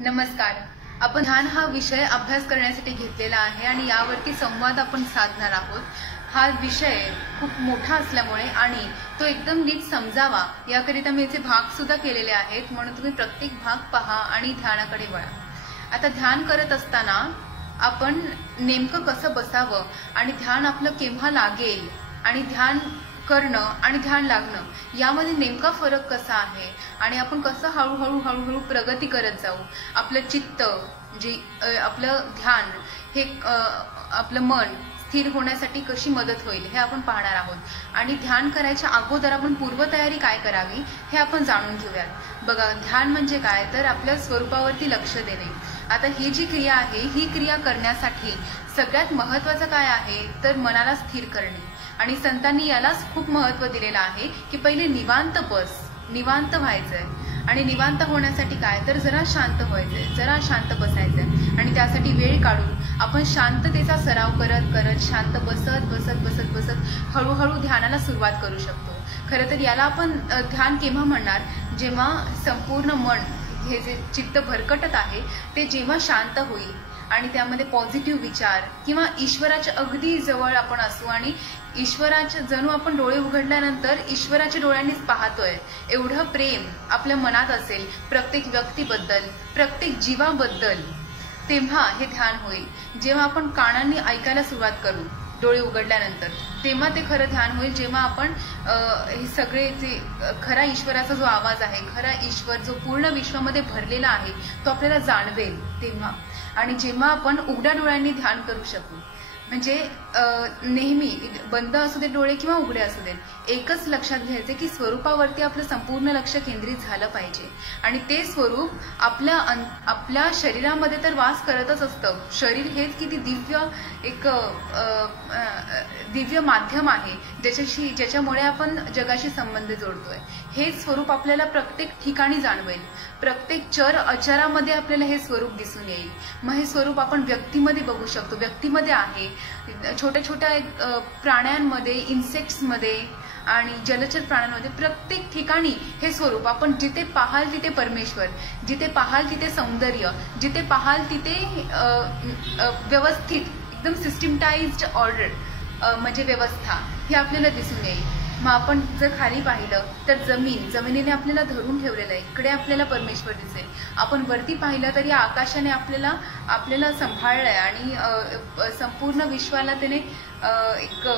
नमस्कार. आपण ध्यान हा विषय अभ्यास करण्यासाठी घेतलेला आहे आणि यावरती संवाद आपण साधणार आहोत. हा विषय खूप मोठा असल्यामुळे आणि तो एकदम नीट समजावा याकरिता मी याचे भाग सुद्धा केलेले आहेत, म्हणून तुम्ही प्रत्येक भाग पहा आणि ध्यानाकडे वळा. आता ध्यान करत असताना आपण नेमकं कसं बसावं आणि ध्यान आपलं केव्हा लागेल आणि ध्यान करणं आणि ध्यान लागणं यामध्ये नेमका फरक कसा आहे आणि आपण कसं हळूहळू प्रगती करत जाऊ, आपलं चित्त जे आपलं ध्यान हे आपलं मन स्थिर होण्यासाठी कशी मदत होईल हे आपण पाहणार आहोत. आणि ध्यान करायच्या अगोदर आपण पूर्वतयारी काय करावी हे आपण जाणून घेऊयात. बघा, ध्यान म्हणजे काय तर आपल्या स्वरूपावरती लक्ष देणे. आता ही जी क्रिया आहे ही क्रिया करण्यासाठी सगळ्यात महत्त्वाचं काय आहे तर मनाला स्थिर करणे. आणि संतांनी यालाच खूप महत्त्व दिलेलं आहे की पहिले निवांत बस, निवांत व्हायचंय. आणि निवांत होण्यासाठी काय तर जरा शांत व्हायचंय, जरा शांत बसायचंय. आणि त्यासाठी वेळ काढून आपण शांततेचा सराव करत करत शांत बसत बसत बसत बसत हळूहळू ध्यानाला सुरुवात करू शकतो. खरं तर याला आपण ध्यान केव्हा म्हणणार, जेव्हा संपूर्ण मन हे जे चित्त भरकटत आहे ते जेव्हा शांत होईल आणि त्यामध्ये पॉझिटिव्ह विचार किंवा ईश्वराच्या अगदी जवळ आपण असू आणि ईश्वराच्या जणू आपण डोळे उघडल्यानंतर ईश्वराच्या डोळ्यांनीच पाहतोय एवढं प्रेम आपल्या मनात असेल प्रत्येक व्यक्तीबद्दल, प्रत्येक जीवाबद्दल, तेव्हा हे ध्यान होईल. जेव्हा आपण कानांनी ऐकायला सुरुवात करू डोळे उघडल्यानंतर तेव्हा ते खरं ध्यान होईल. जेव्हा आपण हे सगळे जे खरा ईश्वराचा जो आवाज आहे, खरा ईश्वर जो पूर्ण विश्वामध्ये भरलेला आहे तो आपल्याला जाणवेल तेव्हा. आणि जेव्हा आपण उघड्या डोळ्यांनी ध्यान करू शकू, म्हणजे नेहमी बंद असू दे डोळे किंवा उघडे असू दे, एकच लक्षात घ्यायचे की स्वरूपावरती आपलं संपूर्ण लक्ष केंद्रित झालं पाहिजे. आणि ते स्वरूप आपल्या शरीरामध्ये तर वास करतच असतं. शरीर हेच किती दिव्य माध्यम आहे ज्याच्यामुळे आपण जगाशी संबंध जोडतोय. हे स्वरूप आपल्याला प्रत्येक ठिकाणी जाणवेल, प्रत्येक चर अचरामध्ये आपल्याला हे स्वरूप दिसून येईल. मग हे स्वरूप आपण व्यक्तीमध्ये बघू शकतो, व्यक्तीमध्ये आहे, छोट्या छोट्या प्राण्यांमध्ये, इन्सेक्ट्समध्ये आणि जलचर प्राण्यांमध्ये, प्रत्येक ठिकाणी हे स्वरूप आपण जिथे पाहाल तिथे परमेश्वर, जिथे पाहाल तिथे सौंदर्य, जिथे पाहाल तिथे व्यवस्थित एकदम सिस्टमटाइज्ड ऑर्डर म्हणजे व्यवस्था हे आपल्याला दिसून येईल. मग आपण जर खाली पाहिलं तर जमिनीने आपल्याला धरून ठेवलेलं आहे, इकडे आपल्याला परमेश्वर दिसेल. आपण वरती पाहिलं तर या आकाशाने आपल्याला सांभाळलंय आणि संपूर्ण विश्वाला त्याने एक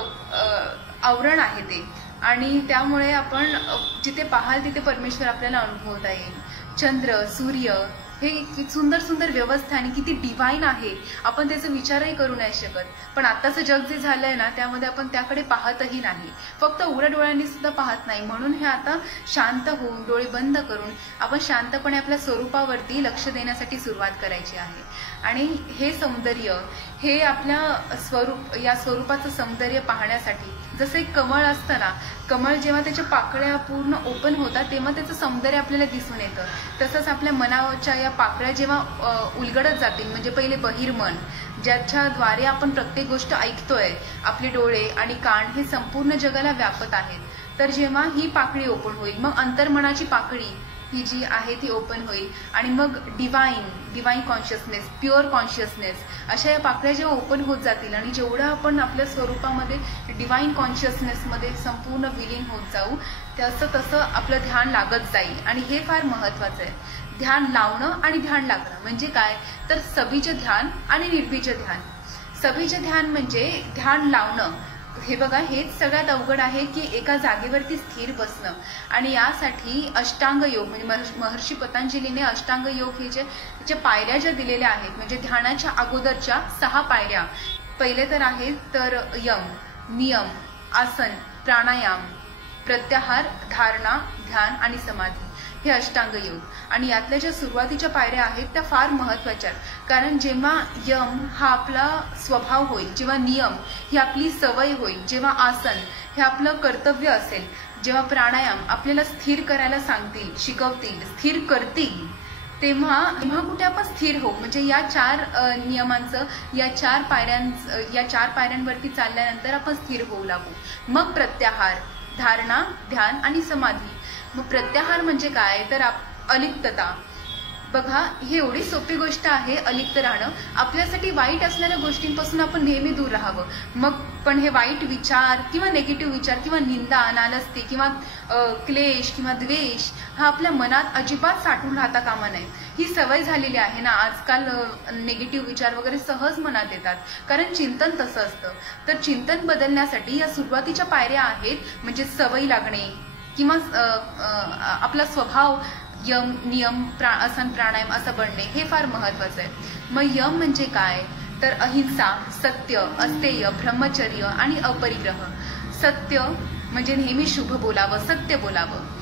आवरण आहे ते. आणि त्यामुळे आपण जिथे पाहाल तिथे परमेश्वर आपल्याला अनुभवता येईल. चंद्र, सूर्य हे किती सुंदर सुंदर व्यवस्था आणि किती डिवाइन आहे, आपण त्याचा विचारही करू नाही शकत. पण आताचं जग जे झालंय ना त्यामध्ये आपण त्याकडे पाहतही नाही, फक्त उघड्या डोळ्यांनी सुद्धा पाहत नाही. म्हणून हे आता शांत होऊन डोळे बंद करून आपण शांतपणे आपल्या स्वरूपावरती लक्ष देण्यासाठी सुरुवात करायची आहे. आणि हे सौंदर्य हे आपल्या या स्वरूपाचं सौंदर्य पाहण्यासाठी, जसं एक कमळ असतं ना, कमळ जेव्हा त्याच्या पाकळ्या पूर्ण ओपन होतात तेव्हा त्याचं सौंदर्य आपल्याला दिसून येतं. तसंच आपल्या मनाच्या या पाकळ्या जेव्हा उलगडत जातील, म्हणजे पहिले बहिर्मन ज्याच्याद्वारे आपण प्रत्येक गोष्ट ऐकतोय, आपले डोळे आणि कान हे संपूर्ण जगाला व्यापत आहेत. तर जेव्हा ही पाकळी ओपन होईल मग अंतर्मनाची पाकळी ही जी आहे ती ओपन होईल आणि मग डिवाइन कॉन्शियसनेस, प्युअर कॉन्शियसनेस अशा या पाकळ्या जेव्हा ओपन होत जातील आणि जेवढं आपण आपल्या स्वरूपामध्ये डिवाइन कॉन्शियसनेसमध्ये संपूर्ण विलीन होत जाऊ तसं आपलं ध्यान लागत जाईल. आणि हे फार महत्वाचं आहे. ध्यान लावणं आणि ध्यान लागणं म्हणजे काय तर सबीज ध्यान आणि निर्बीज ध्यान. सबीज ध्यान म्हणजे ध्यान लावणं. हे बघा, हेच सगळ्यात अवघड आहे की एका जागेवरती स्थिर बसणं. आणि यासाठी अष्टांग योग म्हणजे महर्षी पतंजलीने अष्टांग योग हे ज्या पायऱ्या ज्या दिलेल्या आहेत, म्हणजे ध्यानाच्या अगोदरच्या 6 पायऱ्या. पहिले तर आहेत तर यम, नियम, आसन, प्राणायाम, प्रत्याहार, धारणा, ध्यान आणि समाधी हे अष्टांग योग. आणि यातल्या ज्या सुरुवातीच्या पायऱ्या आहेत त्या फार महत्वाच्या आहेत. कारण जेव्हा यम हा आपला स्वभाव होईल, जेव्हा नियम ही आपली सवय होईल, जेव्हा आसन हे आपलं कर्तव्य असेल, जेव्हा प्राणायाम आपल्याला स्थिर करायला सांगतील, शिकवतील, स्थिर करतील, तेव्हा कुठे आपण स्थिर होऊ. म्हणजे या 4 नियमांचं, या 4 पायऱ्यांवरती चालल्यानंतर आपण स्थिर होऊ लागू. मग प्रत्याहार, धारणा, ध्यान आणि समाधी. मग प्रत्याहार म्हणजे काय तर अलिप्तता, बघा, ही एवढी सोपी गोष्ट आहे अलिप्त राहणं. आपल्यासाठी वाईट असणाऱ्या गोष्टींपासून आपण नेहमी दूर राहावं. मग पण हे वाईट विचार किंवा निगेटिव्ह विचार किंवा निंदा, नालस्ती किंवा क्लेश किंवा द्वेष हा आपल्या मनात अजिबात साठून राहता कामा नये. ही सवय झालेली आहे ना, आजकाल निगेटिव्ह विचार वगैरे सहज मनात येतात, कारण चिंतन तसं असतं. तर चिंतन बदलण्यासाठी या सुरुवातीच्या पायऱ्या आहेत, म्हणजे सवय लागणे किंवा आपला स्वभाव यम, नियम, आसन, प्राणायाम असं बनणे हे फार महत्वाचं आहे. मग यम म्हणजे काय, तर अहिंसा, सत्य, अस्तेय, ब्रह्मचर्य आणि अपरिग्रह. सत्य म्हणजे नेहमी शुभ बोलावं, सत्य बोलावं,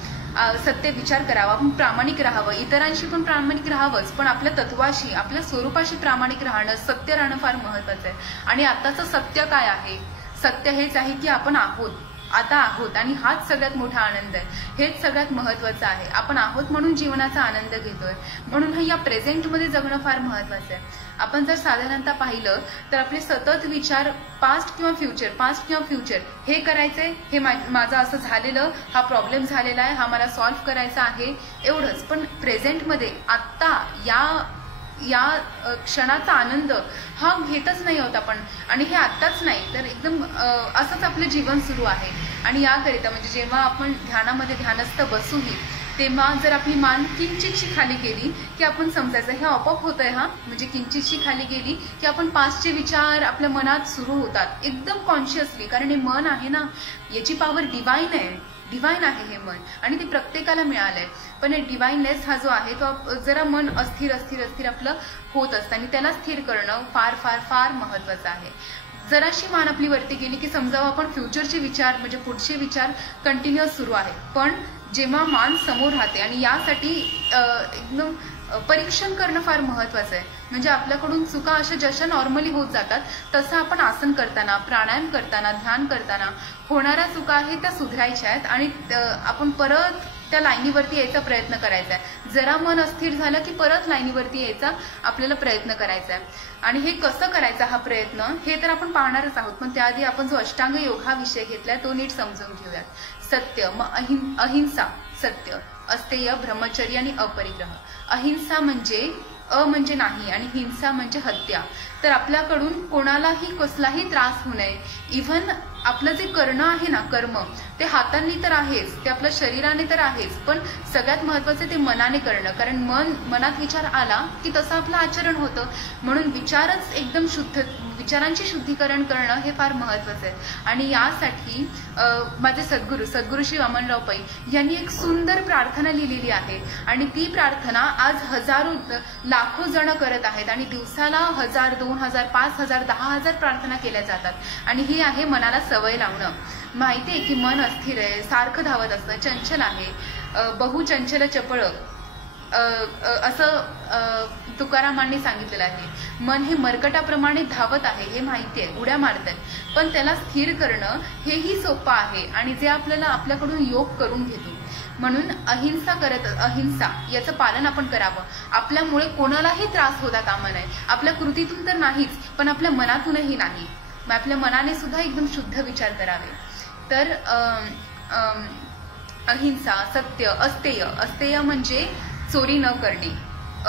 सत्य विचार करावा, आपण प्रामाणिक राहावं, इतरांशी पण प्रामाणिक राहावंच, पण आपल्या तत्वाशी, आपल्या स्वरूपाशी प्रामाणिक राहणं, सत्य राहणं फार महत्वाचं आहे. आणि आताचं सत्य काय आहे, सत्य हेच आहे की आपण आहोत, आता आहोत, आणि हाच सगळ्यात मोठा आनंद आहे. हेच सगळ्यात महत्वाचं आहे. आपण आहोत म्हणून जीवनाचा आनंद घेतोय, म्हणून या प्रेझेंटमध्ये जगणं फार महत्वाचं आहे. आपण जर साधारणतः पाहिलं तर आपले सतत विचार पास्ट किंवा फ्युचर, हे करायचंय, हे माझं असं झालेलं, हा प्रॉब्लेम झालेला आहे, हा मला सॉल्व्ह करायचा आहे, एवढंच. पण प्रेझेंटमध्ये आत्ता या क्षणाचा आनंद हा घेतच नाही होत आपण, आणि हे आत्ताच नाही तर एकदम असंच आपलं जीवन सुरू आहे. आणि याकरिता म्हणजे जेव्हा आपण ध्यानामध्ये ध्यानस्थ बसूही, तेव्हा जर आपली मान किंचितशी खाली गेली की आपण समजायचं हे आपोआप होतंय, हा म्हणजे किंचितशी खाली गेली की आपण पास्टचे विचार आपल्या मनात सुरू होतात एकदम कॉन्शियसली, कारण हे मन आहे ना, याची पॉवर डिवाइन आहे हे मन, आणि ते प्रत्येकाला मिळालंय. पण हे डिवाइननेस हा जो आहे तो जरा मन अस्थिर आपलं होत असतं, आणि त्याला स्थिर करणं फार फार फार महत्वाचं आहे. जराशी मान आपली वरती गेली की समजावं आपण फ्युचरचे विचार म्हणजे पुढचे विचार कंटिन्युअस सुरू आहे, पण जेव्हा मान समोर राहते, आणि यासाठी एकदम परीक्षण करणं फार महत्वाचं आहे. म्हणजे आपल्याकडून चुका अशा जशा नॉर्मली होत जातात तसं आपण आसन करताना, प्राणायाम करताना, ध्यान करताना होणाऱ्या चुका आहेत त्या सुधारायच्या आहेत, आणि आपण परत त्या लाईनीवरती यायचा प्रयत्न करायचा आहे. जरा मन अस्थिर झालं की परत लाईनीवरती यायचा आपल्याला प्रयत्न करायचा आहे. आणि हे कसं करायचा हा प्रयत्न हे तर आपण पाहणारच आहोत, पण त्याआधी आपण जो अष्टांग योग हा विषय घेतलाय तो नीट समजून घेऊयात. सत्य, मग अहिंसा, सत्य, अस्तेय, ब्रह्मचर्य आणि अपरिग्रह. अहिंसा म्हणजे म्हणजे नाही, आणि हिंसा म्हणजे हत्या. तर आपल्याकडून कोणालाही कसलाही त्रास होऊ नये. इव्हन आपलं जे करणं आहे ना, कर्म, ते हातांनी तर आहेच, ते आपल्या शरीराने तर आहेच, पण सगळ्यात महत्वाचं ते मनाने करणं, कारण मनात विचार आला की तसं आपलं आचरण होतं. म्हणून विचारच एकदम विचारांची शुद्धीकरण करणं हे फार महत्वाचं आहे. आणि यासाठी माझे सद्गुरू श्री वामनराव पै यांनी एक सुंदर प्रार्थना लिहिलेली आहे, आणि ती प्रार्थना आज हजारो लाखो जण करत आहेत, आणि दिवसाला 1000, 2000, 5000, 10,000 प्रार्थना केल्या जातात. आणि ही आहे मनाला सवय लावणं. माहितीये की मन अस्थिर आहे, सारखं धावत असतं, चंचल आहे, बहुचंचल चपळ असं तुकारामांनी सांगितलेलं आहे. मन हे मरकटाप्रमाणे धावत आहे हे माहितीये, उड्या मारतात, पण त्याला स्थिर करणं हेही सोपं आहे, आणि जे आपल्याकडून योग करून घेतो. म्हणून अहिंसा याचं पालन आपण करावं. आपल्यामुळे कोणालाही त्रास होता कामा नये. आपल्या कृतीतून तर नाहीच, पण आपल्या मनातूनही नाही. मग आपल्या मनाने सुद्धा एकदम शुद्ध विचार करावे. तर अहिंसा, सत्य, अस्तेय म्हणजे चोरी न करणे,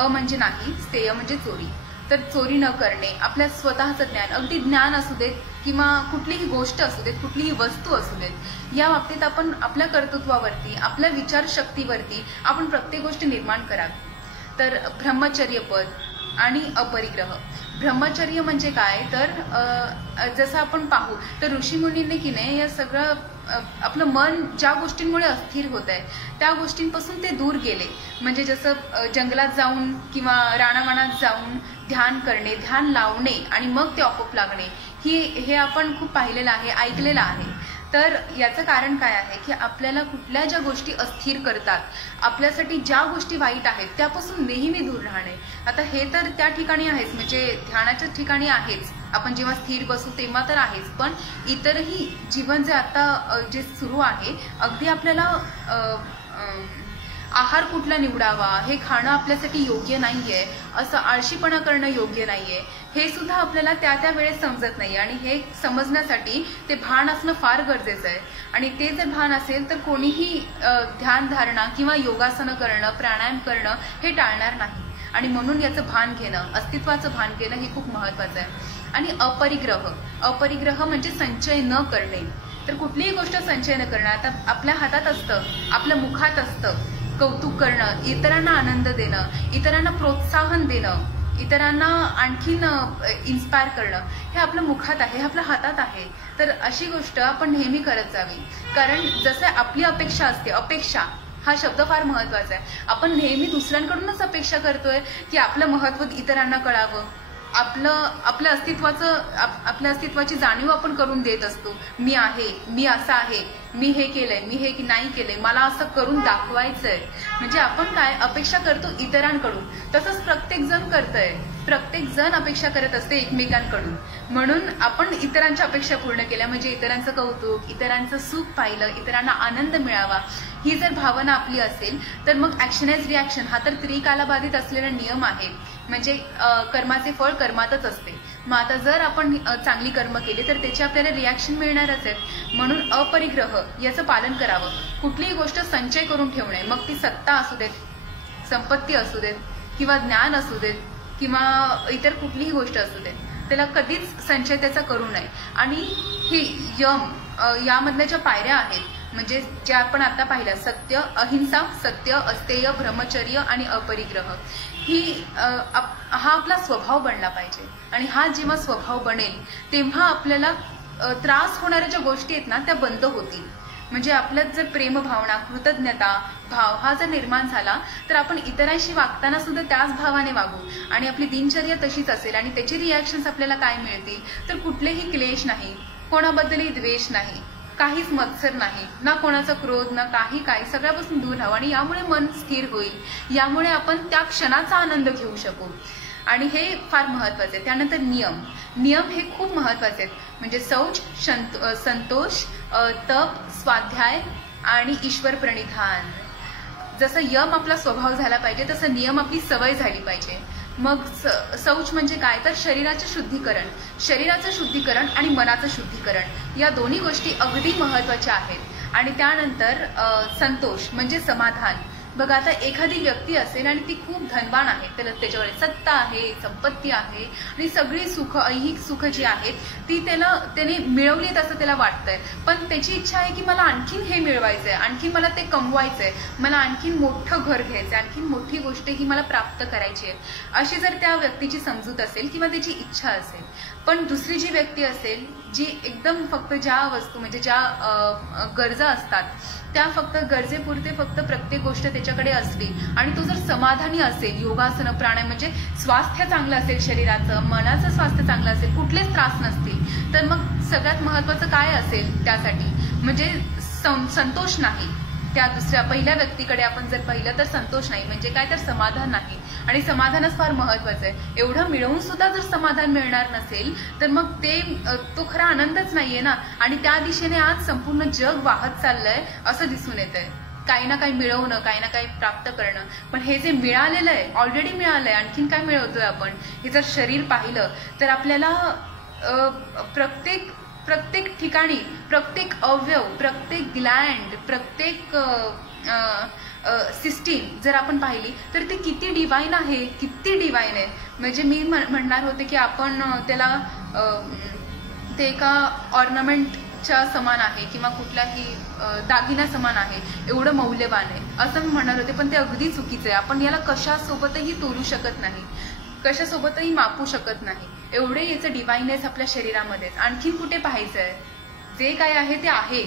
म्हणजे नाही, स्थेय म्हणजे चोरी. तर चोरी न करणे, आपल्या स्वतःचं ज्ञान, अगदी ज्ञान असू देत किंवा कुठलीही गोष्ट असू देत, कुठलीही वस्तू असू देत, या बाबतीत आपण आपल्या कर्तृत्वावरती, आपल्या विचारशक्तीवरती आपण प्रत्येक गोष्ट निर्माण करावी. तर ब्रह्मचर्यपद आणि अपरिग्रह. ब्रह्मचर्य म्हणजे काय, तर जसं आपण पाहू तर ऋषीमुनींनी की नाही या सगळं आपलं मन ज्या गोष्टींमुळे अस्थिर होत आहे त्या गोष्टींपासून ते दूर गेले. म्हणजे जसं जंगलात जाऊन किंवा रानावनात जाऊन ध्यान करणे, ध्यान लावणे आणि मग ते आपोआप लागणे, हे आपण खूप पाहिलेलं आहे, ऐकलेलं आहे. तर याचं कारण काय आहे की आपल्याला कुठल्या ज्या गोष्टी अस्थिर करतात, आपल्यासाठी ज्या गोष्टी वाईट आहेत त्यापासून नेहमी दूर राहणे. आता हे तर त्या ठिकाणी आहेच, म्हणजे ध्यानाच्या ठिकाणी आहेच, आपण जेव्हा स्थिर बसू तेव्हा तर आहेच, पण इतरही जीवन जे आता जे सुरू आहे, अगदी आपल्याला आहार कुठला निवडावा हे खाणं आपल्यासाठी योग्य नाहीये, असं आळशीपणा करणं योग्य नाहीये, हे सुद्धा आपल्याला त्या वेळेस समजत नाही. आणि हे समजण्यासाठी ते भान असणं फार गरजेचं आहे. आणि ते जर भान असेल तर कोणीही ध्यान धारणा किंवा योगासनं करणं, प्राणायाम करणं हे टाळणार नाही. आणि म्हणून याचं भान घेणं, अस्तित्वाचं भान घेणं हे खूप महत्वाचं आहे. आणि अपरिग्रह म्हणजे संचय न करणे. तर कुठलीही गोष्ट संचय न करणं. आता आपल्या हातात असतं, आपल्या मुखात असतं कौतुक करणं, इतरांना आनंद देणं, इतरांना प्रोत्साहन देणं, इतरांना आणखीन इन्स्पायर करणं, हे आपल्या मुखात आहे, हे आपल्या हातात आहे. तर अशी गोष्ट आपण नेहमी करत जावी. कारण जसं आपली अपेक्षा असते, अपेक्षा हा शब्द फार महत्वाचा आहे. आपण नेहमी दुसऱ्यांकडूनच अपेक्षा करतोय की आपलं महत्त्व इतरांना कळावं, आपल्या अस्तित्वाची जाणीव आपण करून देत असतो. मी आहे, मी असं आहे, मी हे केलंय, मी हे नाही केलंय, मला असं करून दाखवायचंय. म्हणजे आपण काय अपेक्षा करतो इतरांकडून. तसंच प्रत्येक जण करतंय, प्रत्येक जण अपेक्षा करत असते एकमेकांकडून. म्हणून आपण इतरांच्या अपेक्षा पूर्ण केल्या म्हणजे इतरांचं कौतुक, इतरांचं सुख पाहिलं, इतरांना आनंद मिळावा, ही जर भावना आपली असेल तर मग ऍक्शन एज रिॲक्शन हा तर त्रिकालाबाधित असलेला नियम आहे. म्हणजे कर्माचे फळ कर्मातच असते. मग आता जर आपण चांगली कर्म केली तर त्याची आपल्याला रिॲक्शन मिळणारच आहे. म्हणून अपरिग्रह याचं पालन करावं. कुठलीही गोष्ट संचय करून ठेवणे, मग ती सत्ता असू देत, संपत्ती असू देत, किंवा ज्ञान असू देत, किंवा इतर कुठलीही गोष्ट असू देत, त्याला कधीच संचय त्याचा करू नये. आणि ही यामधल्या ज्या पायऱ्या आहेत म्हणजे ज्या आपण आता पाहिल्या, सत्य, अहिंसा, सत्य, अस्तेय, ब्रह्मचर्य आणि अपरिग्रह, हा आपला स्वभाव बनला पाहिजे. आणि हा जेव्हा स्वभाव बनेल तेव्हा आपल्याला त्रास होणाऱ्या ज्या गोष्टी आहेत ना त्या बंद होतील. म्हणजे आपल्यात जर प्रेमभावना, कृतज्ञता भाव हा जर निर्माण झाला तर आपण इतरांशी वागताना सुद्धा त्याच भावाने वागू आणि आपली दिनचर्या तशीच असेल. आणि त्याचे रिॲक्शन्स आपल्याला काय मिळतील तर कुठलेही क्लेश नाही, कोणाबद्दलही द्वेष नाही, काहीच मत्सर नाही, ना कोणाचा क्रोध, ना काही सगळ्यापासून दूर राहावं. आणि यामुळे मन स्थिर होईल, यामुळे आपण त्या क्षणाचा आनंद घेऊ शकू. आणि हे फार महत्वाचे आहे. त्यानंतर नियम हे खूप महत्वाचे आहेत. म्हणजे शौच, संतोष, तप, स्वाध्याय आणि ईश्वर प्रणिधान. जसं यम आपला स्वभाव झाला पाहिजे तसं नियम आपली सवय झाली पाहिजे. मग शौच म्हणजे काय तर शरीराचं शुद्धीकरण आणि मनाचं शुद्धीकरण, या दोन्ही गोष्टी अगदी महत्वाच्या आहेत. आणि त्यानंतर संतोष म्हणजे समाधान. बघा आता एखादी व्यक्ती असेल आणि ती खूप धनवान आहे, त्याच्यावर सत्ता आहे, संपत्ती आहे आणि सगळी सुख, ऐहिक सुख जी आहेत ती त्याने मिळवलीत असं त्याला वाटतंय. पण त्याची इच्छा आहे की मला आणखीन हे मिळवायचंय, आणखीन मला ते कमवायचंय, मला आणखीन मोठं घर घ्यायचंय, आणखीन मोठी गोष्ट ही मला प्राप्त करायची आहे, अशी जर त्या व्यक्तीची समजूत असेल किंवा त्याची इच्छा असेल. पण दुसरी जी व्यक्ती असेल जी एकदम फक्त ज्या वस्तू म्हणजे ज्या गरजा असतात त्या फक्त गरजेपुरते फक्त प्रत्येक गोष्ट त्याच्याकडे असली आणि तो जर समाधानी असेल, योगासन, प्राणायाम म्हणजे स्वास्थ्य चांगलं असेल, शरीराचं मनाचं स्वास्थ्य चांगलं असेल, कुठलेच त्रास नसतील, तर मग सगळ्यात महत्वाचं काय असेल त्यासाठी म्हणजे संतोष नाही. त्या दुसऱ्या पहिल्या व्यक्तीकडे आपण जर पाहिलं तर संतोष नाही म्हणजे काय तर समाधान नाही. आणि समाधानच फार महत्वाचं आहे. एवढं मिळवून सुद्धा जर समाधान मिळणार नसेल तर मग तो खरा आनंदच नाहीये ना. आणि त्या दिशेने आज संपूर्ण जग वाहत चाललंय असं दिसून येतंय. काही ना काही मिळवणं, काही ना काही प्राप्त करणं. पण हे जे मिळालेलं आहे, ऑलरेडी मिळालंय, आणखीन काय मिळवतोय आपण, हे जर शरीर पाहिलं तर आपल्याला प्रत्येक ठिकाणी, प्रत्येक अवयव, प्रत्येक ग्लँड, प्रत्येक सिस्टीम जर आपण पाहिली तर ती किती डिवाइन आहे, किती डिवाइन आहे. म्हणजे मी म्हणणार होते की आपण त्याला ते एका ऑर्नामेंटच्या समान आहे किंवा कुठल्याही दागिन्या समान आहे, एवढं मौल्यवान आहे असं मी म्हणणार होते. पण ते अगदी चुकीचं आहे. आपण याला कशासोबतही तोलू शकत नाही, कशासोबतही मापू शकत नाही. एवढे याचं डिवाइननेस आपल्या शरीरामध्ये. आणखीन कुठे पाहायचंय? जे काय आहे ते आहे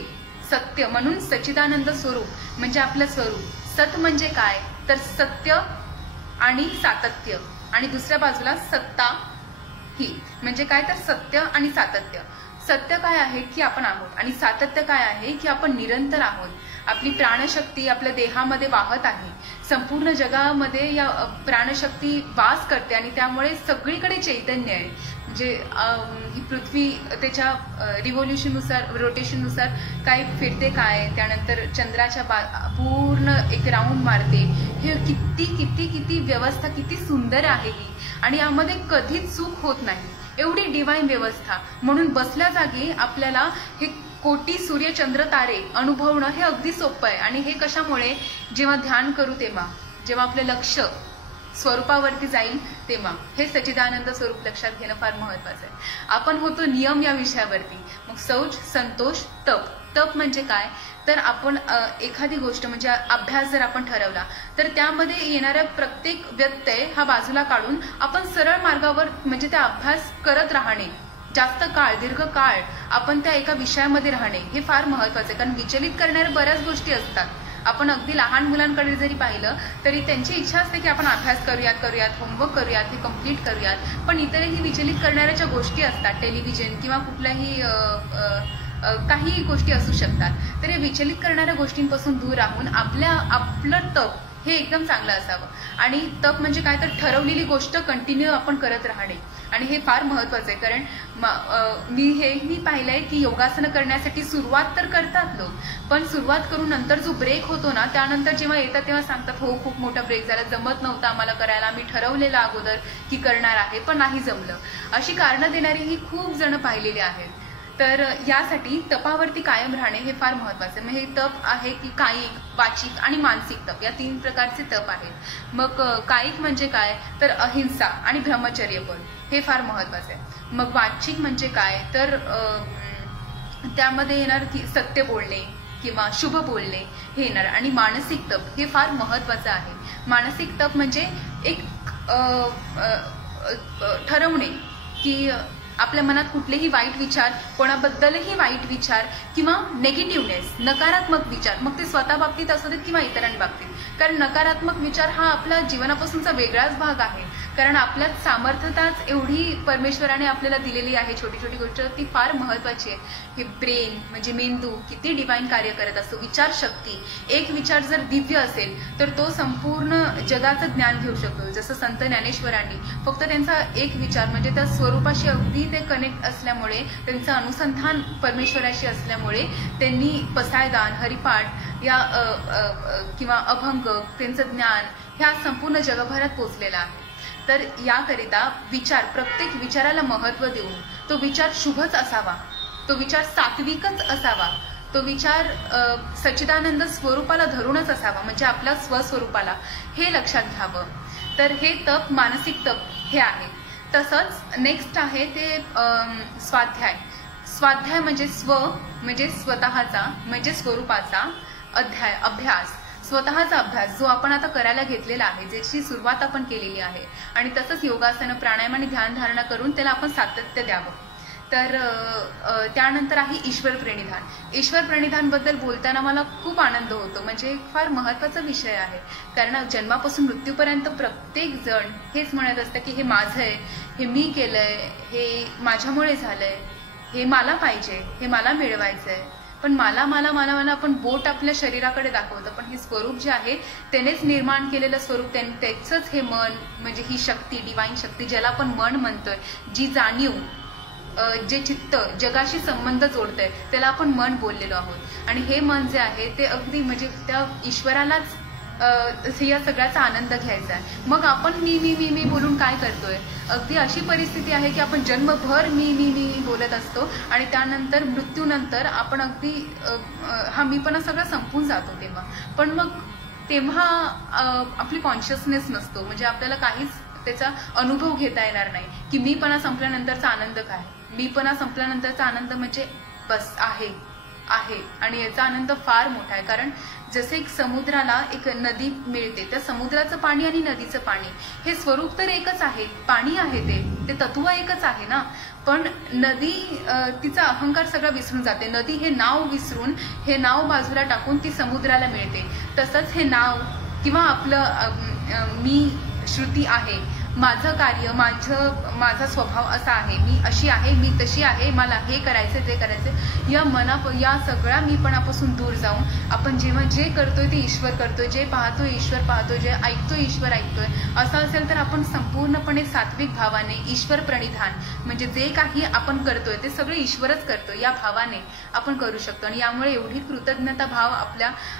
सत्य. म्हणून सच्चिदानंद स्वरूप म्हणजे आपलं स्वरूप. सत म्हणजे काय तर सत्य आणि सातत्य, आणि दुसऱ्या बाजूला सत्ता ही म्हणजे काय तर सत्य आणि सातत्य. सत्य काय आहे की आपण आहोत आणि सातत्य काय आहे की आपण निरंतर आहोत. आपली प्राणशक्ती आपल्या देहामध्ये वाहत आहे. संपूर्ण जगामध्ये या प्राणशक्ती वास करते आणि त्यामुळे सगळीकडे चैतन्य आहे. म्हणजे ही पृथ्वी त्याच्या रोटेशननुसार काय फिरते, काय त्यानंतर चंद्राच्या पूर्ण एक राऊंड मारते. हे किती किती किती व्यवस्था किती सुंदर आहे ही. आणि यामध्ये कधीच चूक होत नाही, एवढी डिवाइन व्यवस्था. म्हणून बसल्या जागी आपल्याला हे कोटी सूर्य चंद्र तारे अनुभवणं हे अगदी सोपं आहे. आणि हे कशामुळे जेव्हा ध्यान करू तेव्हा, जेव्हा आपलं लक्ष स्वरूपावरती जाईल तेव्हा हे सच्चिदानंद स्वरूप लक्षात घेणं फार महत्वाचं आहे। आपण होतो नियम या विषयावरती। मग शौच, संतोष, तप। तप म्हणजे काय तर आपण एखादी गोष्ट म्हणजे अभ्यास जर आपण ठरवला तर त्यामध्ये येणाऱ्या प्रत्येक व्यत्यय हा बाजूला काढून आपण सरळ मार्गावर म्हणजे त्या अभ्यास करत राहणे, जास्त काळ दीर्घ काळ आपण त्या एका विषयामध्ये राहणे हे फार महत्वाचं आहे। कारण विचलित करणाऱ्या बऱ्याच गोष्टी असतात। आपण अगदी लहान मुलांकडे जरी पाहिलं तरी त्यांची इच्छा असते की आपण अभ्यास करूयात, होमवर्क करूयात, हे कम्प्लीट करूयात, पण इतरही विचलित करणाऱ्या ज्या गोष्टी असतात, टेलिव्हिजन किंवा कुठल्याही काही गोष्टी असू शकतात, तर या विचलित करणाऱ्या गोष्टींपासून दूर राहून आपलं तप हे एकदम चांगलं असावं। आणि तप म्हणजे काय तर ठरवलेली गोष्ट कंटिन्यू आपण करत राहणे, आणि हे फार महत्वाचं आहे। कारण मी पाहिलंय की योगासनं करण्यासाठी सुरुवात तर करतात लोक, पण सुरुवात करून नंतर जो ब्रेक होतो ना, त्यानंतर जेव्हा येतात तेव्हा सांगतात हो खूप मोठा ब्रेक झाला, जमत नव्हतं आम्हाला करायला, आम्ही ठरवलेलं अगोदर की करणार आहे पण नाही जमलं, अशी कारणं देणारीही खूप जण पाहिलेली आहेत। तर यासाठी तपावरती कायम राहणे हे फार महत्वाचे। मग हे तप आहे की कायिक, वाचिक आणि मानसिक तप, या 3 प्रकारचे तप आहेत। मग कायिक म्हणजे काय तर अहिंसा आणि ब्रह्मचर्य पण, हे फार महत्वाचे आहे। मग वाचिक म्हणजे काय तर त्यामध्ये येणार की सत्य बोलणे किंवा शुभ बोलणे हे येणार। आणि मानसिक तप हे फार महत्वाचं आहे। मानसिक तप म्हणजे एक ठरवणे की आपल्या मनात कुठलेही वाईट विचार, कोणाबद्दलही वाईट विचार किंवा नेगेटिव्हनेस, नकारात्मक विचार, मग ते स्वतः बाबतीत असू देत किंवा इतरांबाबतीत, कारण नकारात्मक विचार हा आपल्या जीवनापासूनचा वेगळाच भाग आहे। कारण आपल्यात सामर्थ्यताच एवढी परमेश्वराने आपल्याला दिलेली आहे, छोटी छोटी गोष्ट ती फार महत्वाची आहे। हे ब्रेन म्हणजे मेंदू किती डिवाइन कार्य करत असतो, विचार शक्ती, एक विचार जर दिव्य असेल तर तो संपूर्ण जगाचं ज्ञान घेऊ शकतो। जसं संत ज्ञानेश्वरांनी फक्त त्यांचा एक विचार म्हणजे त्या स्वरूपाशी अगदी ते कनेक्ट असल्यामुळे, त्यांचं अनुसंधान परमेश्वराशी असल्यामुळे त्यांनी पसायदान, हरिपाठ या किंवा अभंग, त्यांचं ज्ञान ह्या संपूर्ण जगभरात पोचलेला आहे। तर याकरिता विचार, प्रत्येक विचाराला महत्व देऊन तो विचार शुभच असावा, तो विचार सात्विकच असावा, तो विचार सच्चिदानंद स्वरूपाला धरूनच असावा, म्हणजे आपल्या स्वस्वरूपाला, हे लक्षात घ्यावं। तर हे तप, मानसिक तप हे आहे। तसंच नेक्स्ट आहे ते स्वाध्याय। स्वाध्याय म्हणजे स्व म्हणजे स्वतःचा म्हणजे स्वरूपाचा अभ्यास, स्वतःचा अभ्यास जो आपण आता करायला घेतलेला आहे, ज्याची सुरुवात आपण केलेली आहे। आणि तसंच योगासन, प्राणायाम आणि ध्यानधारणा करून त्याला आपण सातत्य द्यावं। तर त्यानंतर आहे ईश्वर प्रणिधान। ईश्वर प्रणिधान बद्दल बोलताना मला खूप आनंद होतो, म्हणजे फार महत्वाचा विषय आहे। कारण जन्मापासून मृत्यूपर्यंत प्रत्येक जण हेच म्हणत असतं की हे माझं आहे, हे मी केलंय, हे माझ्यामुळे झालंय, हे मला पाहिजे, हे मला मिळवायचंय। पण मला आपण बोट आपल्या शरीराकडे दाखवतं, पण हे स्वरूप जे आहे त्यानेच निर्माण केलेलं स्वरूप, त्याचंच हे मन म्हणजे ही शक्ती, डिवाइन शक्ती ज्याला आपण मन म्हणतोय, जी जाणीव, जे चित्त जगाशी संबंध जोडतंय त्याला आपण मन बोललेलो आहोत। आणि हे मन जे आहे ते अगदी म्हणजे त्या ईश्वरालाच या सगळ्याचा आनंद घ्यायचा आहे। मग आपण मी बोलून काय करतोय, अगदी अशी परिस्थिती आहे की आपण जन्मभर मी बोलत असतो आणि त्यानंतर मृत्यूनंतर आपण अगदी हा मीपणा सगळा संपून जातो तेव्हा। पण मग तेव्हा आपली कॉन्शियसनेस नसतो, म्हणजे आपल्याला काहीच त्याचा अनुभव घेता येणार नाही की मीपणा संपल्यानंतरचा आनंद काय। मीपणा संपल्यानंतरचा आनंद म्हणजे बस आहे आणि याचा आनंद फार मोठा आहे। कारण जसे एक समुद्राला एक नदी मिळते, त्या समुद्राचं पाणी आणि नदीचं पाणी हे स्वरूप तर एकच आहे, पाणी आहे, ते तत्व एकच आहे ना। पण नदी तिचा अहंकार सगळं विसरून जाते, नदी हे नाव विसरून, हे नाव बाजूला टाकून ती समुद्राला मिळते। तसंच हे नाव किंवा आपलं मी श्रुती आहे, माझं कार्य, माझा स्वभाव असा आहे, मी अशी आहे, मी तशी आहे, मला हे करायचं ते करायचं, या सगळ्या मीपणापासून दूर जाऊन आपण जेव्हा जे करतोय ते ईश्वर करतोय, जे पाहतोय ईश्वर पाहतोय, जे ऐकतोय ईश्वर ऐकतोय, असं असेल तर आपण संपूर्णपणे सात्विक भावाने ईश्वर प्रणिधान म्हणजे जे काही आपण करतोय ते सगळं ईश्वरच करतोय या भावाने आपण करू शकतो। आणि यामुळे एवढी कृतज्ञता भाव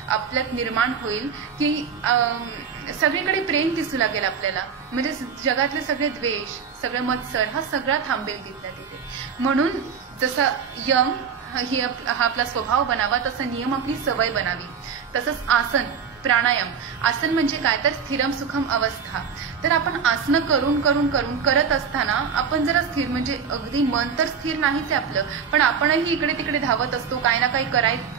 आपल्यात निर्माण होईल की सगळीकडे प्रेम दिसू लागेल आपल्याला, म्हणजे जगातले सगळे द्वेष, सगळे मत्सर हा सगळा थांबेल तिथल्या तिथे। म्हणून जसं यम हा आपला स्वभाव बनावा, तसं नियम आपली सवय बनावी। तसंच आसन, प्राणायाम, आसन म्हणजे काय तर स्थिरम सुखम अवस्था. तर आपण आसनं करून करून करून करत असताना आपण जरा स्थिर, म्हणजे अगदी मन तर स्थिर नाहीच आहे आपलं, पण आपणही इकडे तिकडे धावत असतो, काही ना काही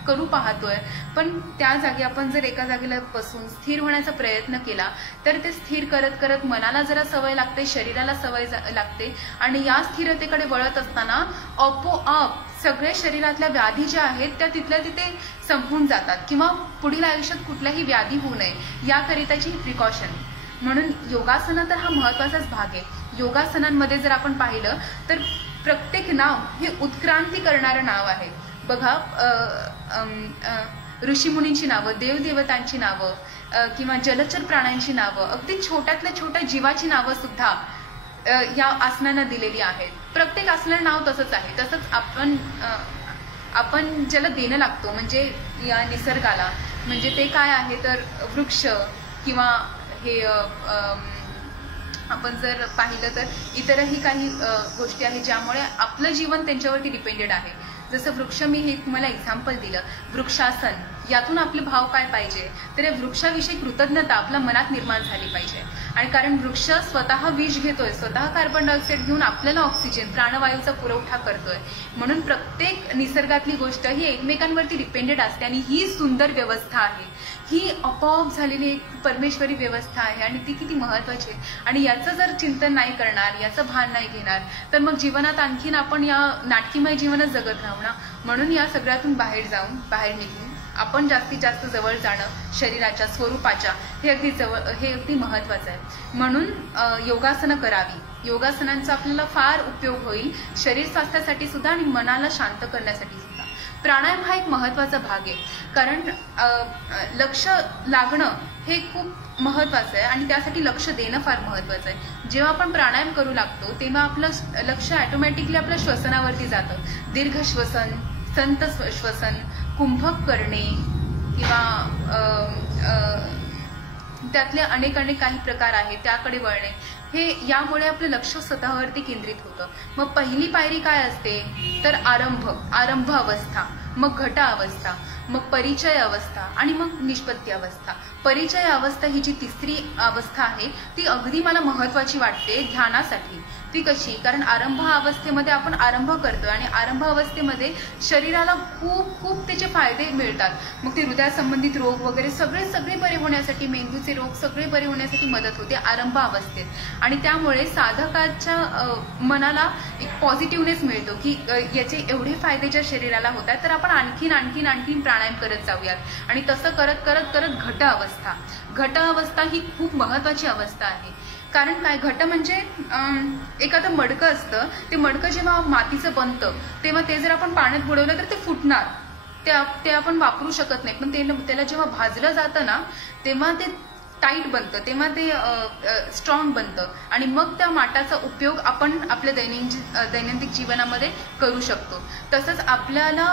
करू पाहतोय. पण त्या जागी आपण जर एका जागेला बसून स्थिर होण्याचा प्रयत्न केला तर ते स्थिर करत करत मनाला जरा सवय लागते, शरीराला सवय लागते, आणि या स्थिरतेकडे वळत असताना आपोआप सगळे शरीरातल्या व्याधी ज्या आहेत त्या तिथल्या तिथे संपून जातात, किंवा पुढील आयुष्यात कुठल्याही व्याधी होऊ नये याकरिताची प्रिकॉशन. म्हणून योगासनं तर हा महत्वाचाच भाग आहे. योगासनांमध्ये जर आपण पाहिलं तर प्रत्येक नाव हे उत्क्रांती करणारं नाव आहे. बघा, ऋषीमुनींची नावं, देवदेवतांची नावं किंवा जलचर प्राण्यांची नावं, अगदी छोट्यातल्या छोट्या जीवाची नावं सुद्धा या आसनांना दिलेली आहेत. प्रत्येक आसनाचं नाव तसंच आहे. तसंच आपण ज्याला देणं लागतो म्हणजे या निसर्गाला, म्हणजे ते काय आहे तर वृक्ष किंवा हे आपण जर पाहिलं तर इतरही काही गोष्टी आहेत ज्यामुळे आपलं जीवन त्यांच्यावरती डिपेंडेड आहे. जसं वृक्ष, मी हे तुम्हाला एक्झाम्पल दिलं, वृक्षासन, यातून आपले भाव काय पाहिजे तर या वृक्षाविषयी कृतज्ञता आपल्या मनात निर्माण झाली पाहिजे. आणि कारण वृक्ष स्वतः विष घेतोय, स्वतः कार्बन डायऑक्साईड घेऊन आपल्याला ऑक्सिजन, प्राणवायूचा पुरवठा करतोय. म्हणून प्रत्येक निसर्गातली गोष्ट ही एकमेकांवरती डिपेंडेड असते, आणि ही सुंदर व्यवस्था आहे. ही आपोआप झालेली एक परमेश्वरी व्यवस्था आहे, आणि ती किती महत्वाची आहे. आणि याचं जर चिंतन नाही करणार, याचं भान नाही घेणार, तर मग जीवनात आणखीन आपण या नाटकीमय जीवनच जगत राहू ना. म्हणून या सगळ्यातून बाहेर निघून आपण जास्तीत जास्त जवळ जाणं शरीराच्या स्वरूपाच्या, हे अगदी महत्वाचं आहे. म्हणून योगासनं करावी. योगासनांचा आपल्याला फार उपयोग होईल, शरीर स्वास्थ्यासाठी सुद्धा आणि मनाला शांत करण्यासाठी सुद्धा. प्राणायाम हा एक महत्वाचा भाग आहे, कारण लक्ष लागणं हे खूप महत्वाचं आहे, आणि त्यासाठी लक्ष देणं फार महत्वाचं आहे. जेव्हा आपण प्राणायाम करू लागतो तेव्हा आपलं लक्ष ऑटोमॅटिकली आपल्या श्वसनावरती जातं. दीर्घ श्वसन, संत श्वसन, कुंभक करणे किंवा त्यातले अनेक काही प्रकार आहेत त्याकडे वळणे, हे यामुळे आपलं लक्ष स्वतःवरती केंद्रित होतं. मग पहिली पायरी काय असते तर आरंभ अवस्था, मग घट अवस्था, मग परिचय अवस्था, आणि मग निष्पत्ती अवस्था. परिचय अवस्था ही जी तिसरी अवस्था आहे ती अगदी मला महत्वाची वाटते ध्यानासाठी. ती कशी, कारण आरंभ अवस्थेमध्ये आपण आरंभ करतोय, आणि आरंभ अवस्थेमध्ये शरीराला खूप त्याचे फायदे मिळतात. मग ते हृदयासंबंधित रोग वगैरे सगळे बरे होण्यासाठी, मेंदूचे रोग सगळे बरे होण्यासाठी मदत होते आरंभ अवस्थेत. आणि त्यामुळे साधकाच्या मनाला एक पॉझिटिव्हनेस मिळतो की याचे एवढे फायदे ज्या शरीराला होत आहेत, तर आपण आणखीन प्राणायाम करत जाऊयात. आणि तसं करत करत करत घट अवस्था ही खूप महत्वाची अवस्था आहे. कारण काय, घट म्हणजे एखादं मडकं असतं, ते मडकं जेव्हा मातीचं बनतं तेव्हा ते जर आपण पाण्यात बुडवलं तर ते फुटणार, ते आपण वापरू शकत नाही. पण त्याला जेव्हा भाजलं जातं ना तेव्हा ते टाईट बनतं, तेव्हा ते स्ट्रॉंग बनतं, आणि मग त्या माठाचा उपयोग आपण आपल्या दैनंदिन जीवनामध्ये करू शकतो. तसंच आपल्याला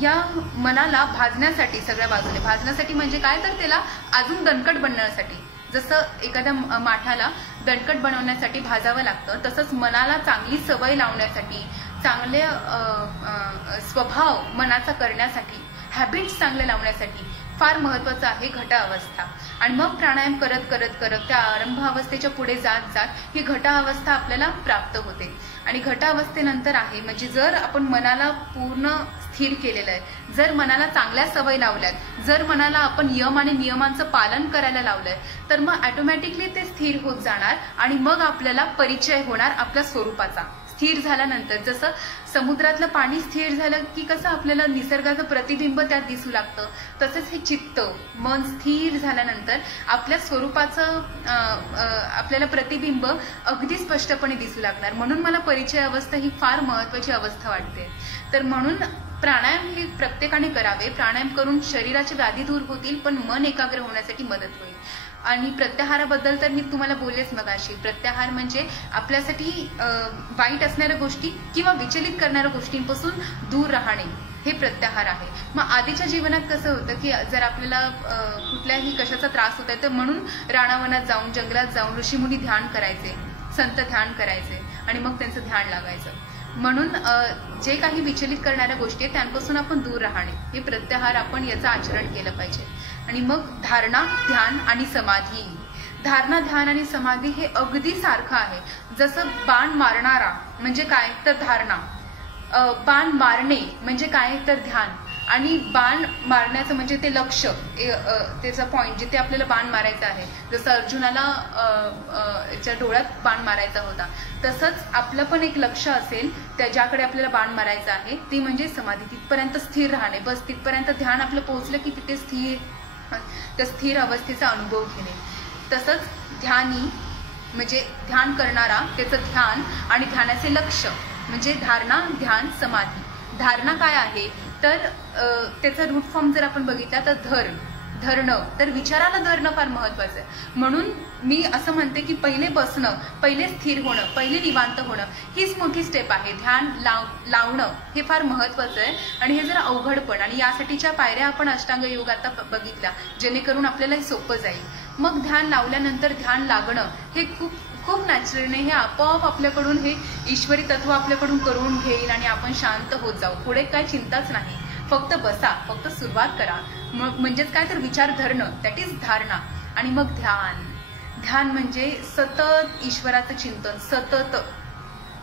या मनाला भाजण्यासाठी, सगळ्या बाजूने भाजण्यासाठी म्हणजे काय तर त्याला अजून दणकट बनण्यासाठी, जसं एखाद्या माठाला दणकट बनवण्यासाठी भाजावं लागतं, तसंच मनाला चांगली सवय लावण्यासाठी, चांगले स्वभाव मनाचा करण्यासाठी, हॅबिट्स चांगले लावण्यासाठी फार महत्वाचं आहे घट अवस्था. आणि मग प्राणायाम करत करत करत त्या आरंभ अवस्थेच्या पुढे जात ही घट अवस्था आपल्याला प्राप्त होते. आणि घट अवस्थेनंतर आहे म्हणजे जर आपण मनाला पूर्ण स्थिर केलेलं आहे, जर मनाला चांगल्या सवय लावल्यात, जर मनाला आपण यम आणि नियमांचं पालन करायला लावलंय, तर मग ऑटोमॅटिकली ते स्थिर होत जाणार. आणि मग आपल्याला परिचय होणार आपल्या स्वरूपाचा. स्थिर झाल्यानंतर, जसं समुद्रातलं पाणी स्थिर झालं की कसं आपल्याला निसर्गाचं प्रतिबिंब त्यात दिसू लागतं, तसंच हे चित्त, मन स्थिर झाल्यानंतर आपल्या स्वरूपाचं आपल्याला प्रतिबिंब अगदी स्पष्टपणे दिसू लागणार. म्हणून मला परिचय अवस्था ही फार महत्वाची अवस्था वाटते. तर म्हणून प्राणायाम हे प्रत्येकाने करावे. प्राणायाम करून शरीराचे व्याधी दूर होतील, पण मन एकाग्र होण्यासाठी मदत होईल. आणि प्रत्याहाराबद्दल तर मी तुम्हाला बोललेच मगाशी. प्रत्याहार म्हणजे आपल्यासाठी वाईट असणाऱ्या गोष्टी किंवा विचलित करणाऱ्या गोष्टींपासून दूर राहणे, हे प्रत्याहार आहे. मग आधीच्या जीवनात कसं होतं की जर आपल्याला कुठल्याही कशाचा त्रास होत आहे तर म्हणून रानावनात जाऊन, जंगलात जाऊन ऋषीमुनी ध्यान करायचे, संत ध्यान करायचे, आणि मग त्यांचं ध्यान लागायचं. म्हणून जे काही विचलित करणाऱ्या गोष्टी आहेत त्यांपासून आपण दूर राहणे, हे प्रत्याहार आपण याचं आचरण केलं पाहिजे. आणि मग धारणा, ध्यान आणि समाधी. धारणा, ध्यान आणि समाधी हे अगदी सारखं आहे. जसं बाण मारणारा म्हणजे काय तर धारणा, बाण मारणे म्हणजे काय तर ध्यान, आणि बाण मारण्याचं म्हणजे ते लक्ष, त्याचा पॉइंट जिथे आपल्याला बाण मारायचा आहे. जसं अर्जुनाला च्या डोळ्यात बाण मारायचा होता, तसंच आपलं पण एक लक्ष असेल ज्याकडे आपल्याला बाण मारायचं आहे, ती म्हणजे समाधी. तिथपर्यंत स्थिर राहणे, बस तिथपर्यंत ध्यान आपलं पोहोचलं की तिथे त्या स्थिर अवस्थेचा अनुभव घेणे. तसंच ध्यानी म्हणजे ध्यान करणारा, त्याचं ध्यान आणि ध्यानाचे लक्ष म्हणजे धारणा, ध्यान, समाधी. धारणा काय आहे तर त्याचा रूट फॉर्म जर आपण बघितला तर धरणं, तर विचाराला धरणं फार महत्वाचं आहे. म्हणून मी असं म्हणते की पहिले बसणं, पहिले स्थिर होणं, पहिले निवांत होणं हीच मोठी स्टेप आहे. ध्यान लावणं हे फार महत्वाचं आहे आणि हे जरा अवघड पण, आणि यासाठीच्या पायऱ्या आपण अष्टांग योग आता बघितल्या, जेणेकरून आपल्याला हे सोपं जाईल. मग ध्यान लावल्यानंतर ध्यान लागणं हे खूप खूप नॅचरलने, हे आपोआप आपल्याकडून हे ईश्वरी तत्व आपल्याकडून करून घेईल आणि आपण शांत होत जाऊ. पुढे काय चिंताच नाही, फक्त बसा, फक्त सुरुवात करा. म्हणजेच काय तर विचार धरणं, दॅट इज धारणा. आणि मग ध्यान म्हणजे सतत ईश्वराचं चिंतन,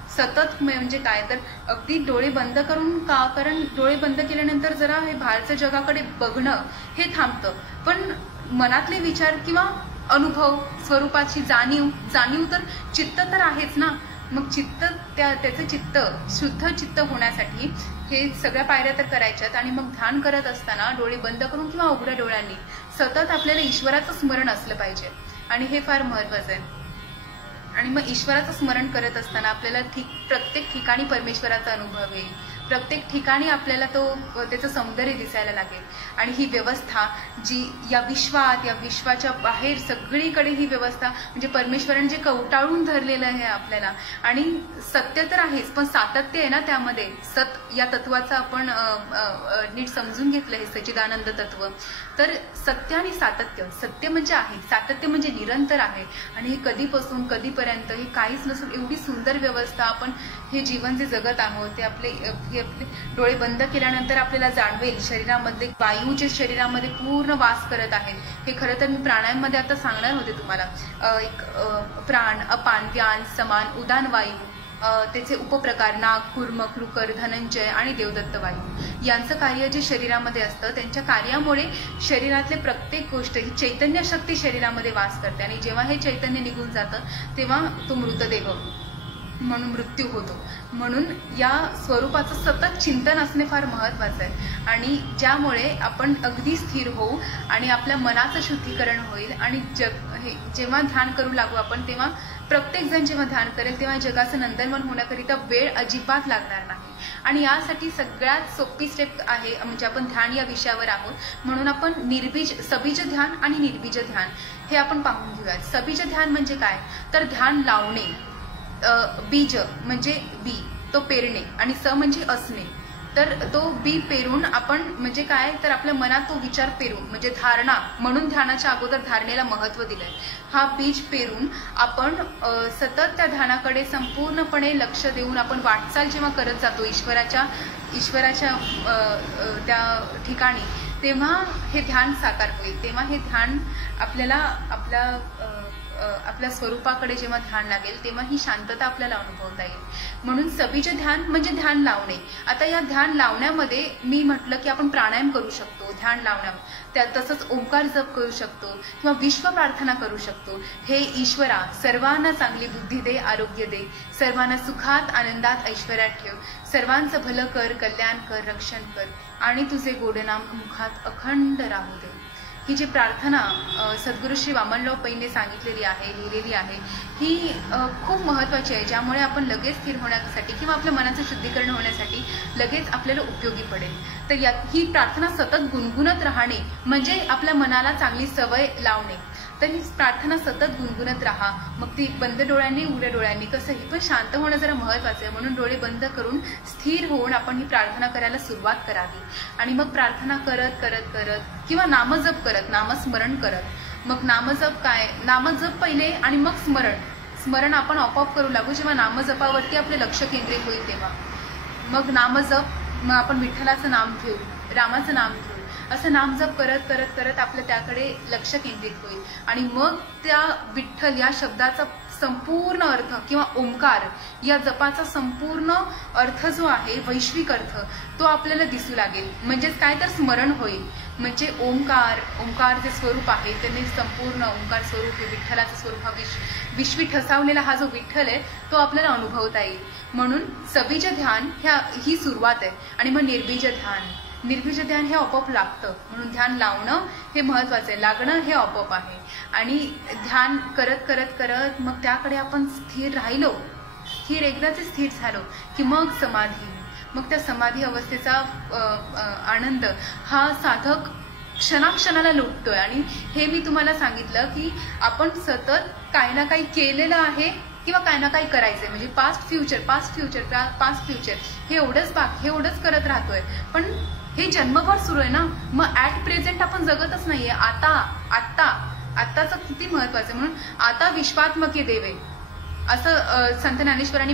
सतत म्हणजे काय तर अगदी डोळे बंद करून का, कारण डोळे बंद केल्यानंतर जरा हे बाहेरच्या जगाकडे बघणं हे थांबतं, पण मनातले विचार किंवा अनुभव, स्वरूपाची जाणीव तर चित्त तर आहेच ना. मग चित्त त्याचं चित्त शुद्ध चित्त होण्यासाठी हे सगळ्या पायऱ्या तर करायच्यात. आणि मग ध्यान करत असताना डोळे बंद करून किंवा उघड्या डोळ्यांनी सतत आपल्याला ईश्वराचं स्मरण असलं पाहिजे, आणि हे फार महत्वाचं आहे. आणि मग ईश्वराचं स्मरण करत असताना आपल्याला प्रत्येक ठिकाणी परमेश्वराचा अनुभव येईल, प्रत्येक ठिकाणी आपल्याला त्याचं सौंदर्य दिसायला लागेल. आणि ही व्यवस्था जी या विश्वाच्या बाहेर सगळीकडे ही व्यवस्था म्हणजे परमेश्वराने जे कवटाळून धरलेलं आहे आपल्याला, आणि सत्य तर आहेच पण सातत्य आहे ना त्यामध्ये. या तत्वाचं आपण नीट समजून घेतलं हे सच्चिदानंद तत्व. तर सत्य आणि सातत्य, सत्य म्हणजे आहे, सातत्य म्हणजे निरंतर आहे, आणि हे कधीपासून कधीपर्यंत हे काहीच नसून एवढी सुंदर व्यवस्था आपण हे जीवन जे जगत आहोत ते आपले डोळे बंद केल्यानंतर आपल्याला जाणवेल. शरीरामध्ये वायू जे शरीरामध्ये पूर्ण वास करत आहेत, हे खरं तर मी प्राणायाममध्ये आता सांगणार होते तुम्हाला. एक प्राण, अपान, व्यान, समान, उदान वायू, त्याचे उपप्रकार नाग, कूर्म, कृकर, धनंजय आणि देवदत्त वायू यांचं कार्य जे शरीरामध्ये असतं, त्यांच्या कार्यामुळे शरीरातले प्रत्येक गोष्ट ही चैतन्य शक्ती शरीरामध्ये वास करते, आणि जेव्हा हे चैतन्य निघून जातं तेव्हा तो मृतदेह म्हणून मृत्यू होतो. म्हणून या स्वरूपाचं सतत चिंतन असणे फार महत्वाचं आहे, आणि ज्यामुळे आपण अगदी स्थिर होऊ आणि आपल्या मनाचं शुद्धीकरण होईल. आणि जेव्हा ध्यान करू लागू आपण, तेव्हा प्रत्येक जण जेव्हा ध्यान करेल तेव्हा जगाचं नंदनवन होण्याकरिता वेळ अजिबात लागणार नाही. आणि यासाठी सगळ्यात सोपी स्टेप आहे, म्हणजे आपण ध्यान या विषयावर आहोत म्हणून आपण सबीज ध्यान आणि निर्बीज ध्यान हे आपण पाहून घेऊयात. सबीज ध्यान म्हणजे काय तर ध्यान लावणे, बीज म्हणजे बी, तो पेरणे, आणि स म्हणजे असणे. तर तो बी पेरून आपण म्हणजे काय तर आपल्या मनात तो विचार पेरून म्हणजे धारणा, म्हणून ध्यानाच्या अगोदर धारणेला महत्व दिलंय. हा बीज पेरून आपण सतत त्या ध्यानाकडे संपूर्णपणे लक्ष देऊन आपण वाटचाल जेव्हा करत जातो ईश्वराच्या त्या ठिकाणी, तेव्हा हे ध्यान साकार होईल. तेव्हा हे ध्यान आपल्याला आपल्या स्वरूपाकडे जेव्हा ध्यान लागेल तेव्हा ही शांतता आपल्याला अनुभवता येईल. म्हणून सबीज ध्यान म्हणजे ध्यान लावणे. आता या ध्यान लावण्यामध्ये मी म्हटलं की आपण प्राणायाम करू शकतो ध्यान लावण्यामध्ये, तसंच ओंकार जप करू शकतो किंवा विश्व प्रार्थना करू शकतो. हे ईश्वरा सर्वांना चांगली बुद्धी दे, आरोग्य दे, सर्वांना सुखात आनंदात ऐश्वर्यात ठेव, सर्वांचं भलं कर, कल्याण कर, रक्षण कर, आणि तुझे गोडनाम मुखात अखंड राहू दे. ही जी प्रार्थना सद्गुरू श्री वामनराव पैंने सांगितलेली आहे, लिहिलेली आहे, ही खूप महत्त्वाची आहे, ज्यामुळे आपण लगेच स्थिर होण्यासाठी किंवा आपल्या मनाचं शुद्धीकरण होण्यासाठी लगेच आपल्याला उपयोगी पडेल. तर ही प्रार्थना सतत गुणगुणत राहणे म्हणजे आपल्या मनाला चांगली सवय लावणे. तर ही प्रार्थना सतत गुणगुणत राहा. मग ती बंद डोळ्यांनी उघड्या डोळ्यांनी कसंही, पण शांत होणं जरा महत्वाचं आहे, म्हणून डोळे बंद करून स्थिर होऊन आपण ही प्रार्थना करायला सुरुवात करावी. आणि मग प्रार्थना करत करत करत किंवा नामजप करत, नामस्मरण करत, मग नामजप काय, नामजप पहिले आणि मग स्मरण आपण आपोआप करू लागू. जेव्हा नामजपावरती आपले लक्ष केंद्रित होईल तेव्हा मग नामजप, मग आपण विठ्ठलाचं नाम घेऊ, रामाचं नाम घेऊ, असं नामजप करत करत करत आपलं त्याकडे लक्ष केंद्रित होईल आणि मग त्या विठ्ठल या शब्दाचा संपूर्ण अर्थ किंवा ओंकार या जपाचा संपूर्ण अर्थ जो आहे, वैश्विक अर्थ, तो आपल्याला दिसू लागेल. म्हणजेच काय तर स्मरण होईल. म्हणजे ओंकार जे स्वरूप आहे त्यांनी संपूर्ण ओंकार स्वरूप हे विठ्ठलाचं स्वरूप, हा विश्वी ठसावलेला हा जो विठ्ठल आहे तो आपल्याला अनुभवता येईल. म्हणून सबीज ध्यान ही सुरुवात आहे आणि मग निर्बीज ध्यान हे आपोआप लागतं. म्हणून ध्यान लावणं हे महत्वाचं आहे, लागणं हे आपोआप आहे. आणि ध्यान करत करत करत मग त्याकडे आपण स्थिर राहिलो, एकदाच स्थिर झालो की मग समाधी, मग त्या समाधी अवस्थेचा आनंद हा साधक क्षणाक्षणाला लुटतोय. आणि हे मी तुम्हाला सांगितलं की आपण सतत काही ना काही केलेलं आहे किंवा काही ना काही करायचंय. म्हणजे पास्ट फ्युचर हे एवढंच करत राहतोय. पण हे जन्मभर सुरू आहे ना. मग ऍट प्रेझेंट आपण जगतच नाहीये. आत्ताचं किती महत्वाचं. म्हणून आता विश्वात्मके देवे असं संत ज्ञानेश्वरांनी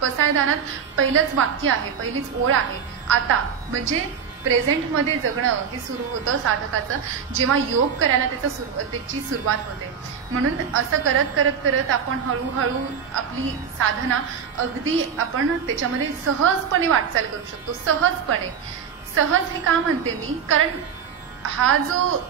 पसायदानात पहिलंच वाक्य आहे, पहिलीच ओळ आहे. आता म्हणजे प्रेझेंटमध्ये जगणं हे सुरू होतं साधकाचं जेव्हा योग करायला त्याची सुरुवात होते. म्हणून असं करत करत करत आपण हळूहळू आपली साधना अगदी आपण त्याच्यामध्ये सहजपणे वाटचाल करू शकतो. सहज हे का म्हणते मी, कारण हा जो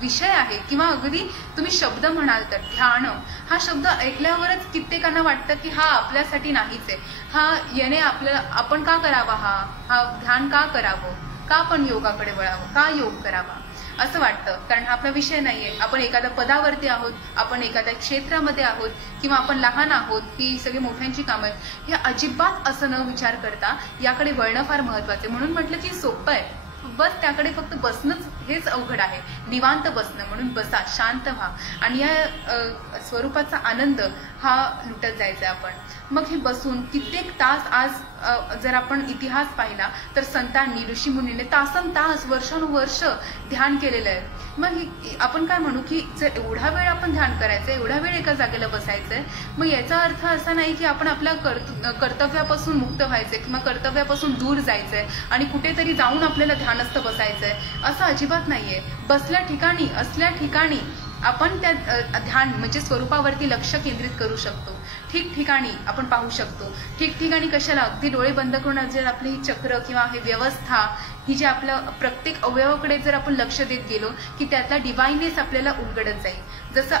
विषय आहे किंवा अगदी तुम्ही शब्द म्हणाल तर ध्यान हा शब्द ऐकल्यावरच कित्येकांना वाटतं की हा आपल्यासाठी नाहीच आहे. हा याने आपण का करावा, हा ध्यान का करावं, का आपण योगाकडे वळावं, का योग करावा असं वाटतं. कारण हा आपला विषय नाहीये. आपण एखाद्या पदावरती आहोत, आपण एखाद्या क्षेत्रामध्ये आहोत किंवा आपण लहान आहोत, ही सगळी मोठ्यांची कामं आहेत. हे अजिबात असं न विचार करता याकडे वळणं फार महत्वाचं. म्हणून म्हटलं की सोपं आहे, बस त्याकडे फक्त बसणंच हेच अवघड आहे. निवांत बसणं. म्हणून बसा, शांत व्हा आणि या स्वरूपाचा आनंद हा लुटत जायचा आपण. मग हे बसून कित्येक तास, आज जर आपण इतिहास पाहिला तर संतांनी, ऋषीमुनींनी तासनतास, वर्षानुवर्ष ध्यान केलेलं आहे. मग आपण काय म्हणू की जर एवढा वेळ आपण ध्यान करायचंय, एवढा वेळ एका जागेला बसायचंय, मग याचा अर्थ असा नाही की आपण आपल्या कर्तव्यापासून मुक्त व्हायचंय किंवा कर्तव्यापासून दूर जायचंय आणि कुठेतरी जाऊन आपल्याला ध्यानस्थ बसायचंय, असं अजिबात नाहीये. बसल्या ठिकाणी, असल्या ठिकाणी आपण त्या ध्यान म्हणजे स्वरूपावरती लक्ष केंद्रित करू शकतो. ठिकठिकाणी आपण पाहू शकतो. ठिकठिकाणी कशाला, अगदी डोळे बंद करून जर आपली ही चक्र किंवा ही व्यवस्था ही जी आपल्या प्रत्येक अवयवाकडे जर आपण लक्ष देत गेलो की त्यातला डिवाइननेस आपल्याला उलगडत जाईल. जसं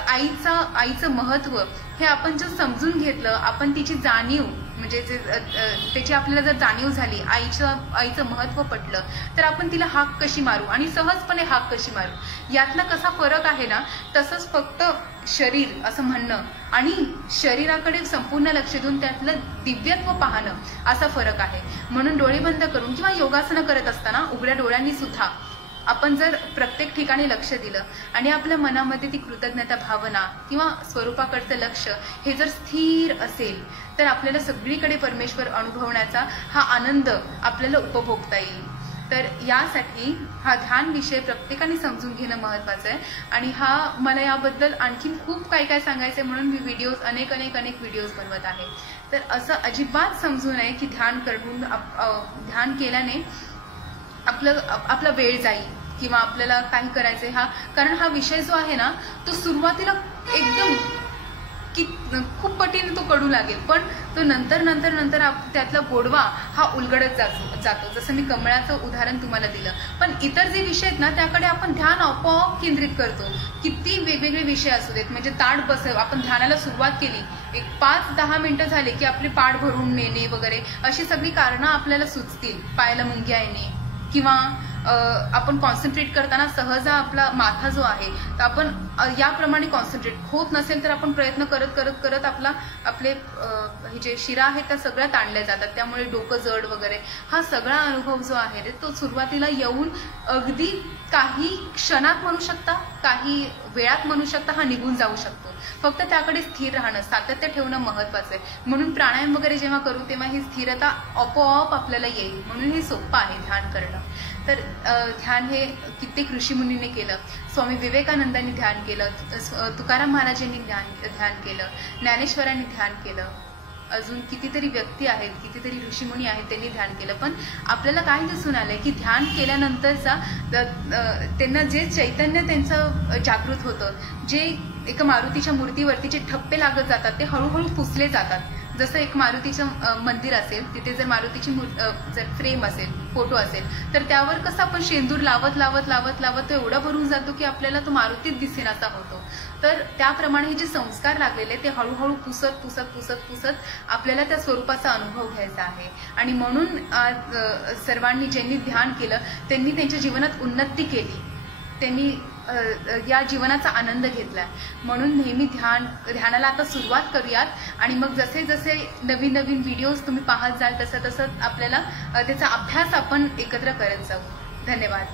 आईचं महत्व हे आपण जर समजून घेतलं, आपण तिची जाणीव म्हणजे त्याची आपल्याला जर जाणीव झाली, आईचं महत्व पटलं, तर आपण तिला हाक कशी मारू आणि सहजपणे हाक कशी मारू यातला कसा फरक आहे ना, तसंच फक्त शरीर असं म्हणणं आणि शरीराकडे संपूर्ण लक्ष देऊन त्यातलं दिव्यत्व पाहणं असा फरक आहे. म्हणून डोळे बंद करून किंवा योगासनं करत असताना उघड्या डोळ्यांनी सुद्धा आपण जर प्रत्येक ठिकाणी लक्ष दिलं आणि आपल्या मनामध्ये ती कृतज्ञता भावना किंवा स्वरूपाकडचं लक्ष हे जर स्थिर असेल तर आपल्याला सगळीकडे परमेश्वर अनुभवण्याचा हा आनंद आपल्याला उपभोगता येईल. तर यासाठी हा ध्यान विषय प्रत्येकाने समजून घेणं महत्वाचं आहे. आणि मला याबद्दल आणखीन खूप काय सांगायचंय म्हणून मी व्हिडिओज अनेक व्हिडिओज बनवत आहे. तर असं अजिबात समजू नये की ध्यान केल्याने आपला वेळ जाईल किंवा आपल्याला काही करायचंय. कारण हा विषय जो आहे ना तो सुरुवातीला एकदम खूप पटीने तो कडू लागेल, पण तो नंतर त्यातला गोडवा हा उलगडत जातो. जसं मी कमळाचं उदाहरण तुम्हाला दिलं. पण इतर जे विषय आहेत ना त्याकडे आपण ध्यान आपोआप केंद्रित करतो. किती वेगवेगळे विषय असू देत. म्हणजे ताट बसव, आपण ध्यानाला सुरुवात केली, एक 5-10 मिनिटं झाले की आपली पाठ भरून नेणे वगैरे अशी सगळी कारणं आपल्याला सुचतील. पायाला मुंग्या येणे किंवा आपण कॉन्सन्ट्रेट करताना सहज आपला माथा जो आहे तर आपण याप्रमाणे कॉन्सन्ट्रेट होत नसेल तर आपण प्रयत्न करत आपले हे जे शिरा आहेत त्या सगळ्या ताणल्या जातात. त्यामुळे डोकं जड वगैरे हा सगळा अनुभव जो आहे रे तो सुरुवातीला येऊन अगदी काही क्षणात म्हणू शकता, काही वेळात म्हणू शकता हा निघून जाऊ शकतो. फक्त त्याकडे स्थिर राहणं, सातत्य ठेवणं महत्वाचं आहे. म्हणून प्राणायाम वगैरे जेव्हा करू तेव्हा ही स्थिरता आपोआप आपल्याला येईल. म्हणून हे सोपं आहे ध्यान करणं. तर ध्यान हे कित्येक ऋषीमुनींनी केलं. स्वामी विवेकानंदांनी ध्यान केलं, तुकाराम महाराजांनी ध्यान केलं, ज्ञानेश्वरांनी ध्यान केलं, अजून कितीतरी व्यक्ती आहेत, कितीतरी ऋषीमुनी आहेत, त्यांनी ध्यान केलं. पण आपल्याला काय दिसून आलंय की ध्यान केल्यानंतरचा त्यांना जे चैतन्य त्यांचं जागृत होतं, जे एका मारुतीच्या मूर्तीवरती जे ठप्पे लागत जातात ते हळूहळू पुसले जातात. जसं एक मारुतीचं मंदिर असेल, तिथे जर मारुतीची जर फ्रेम असेल, फोटो असेल, तर त्यावर कसं आपण शेंदूर लावत लावत लावत लावत तो एवढा भरून जातो की आपल्याला तो मारुतीच दिसेनासा होतो. तर त्याप्रमाणे हे जे संस्कार लागलेले ते हळूहळू पुसत पुसत पुसत पुसत आपल्याला त्या स्वरूपाचा अनुभव घ्यायचा आहे. आणि म्हणून सर्वांनी ज्यांनी ध्यान केलं त्यांनी त्यांच्या जीवनात उन्नती केली, त्यांनी या जीवनाचा आनंद घेतला. म्हणून नेहमी ध्यानाला आता सुरुवात करूयात. आणि मग जसे जसे नवीन नवीन व्हिडिओज तुम्ही पाहत जाल तसं तसं आपल्याला त्याचा अभ्यास आपण एकत्र करत जाऊ. धन्यवाद.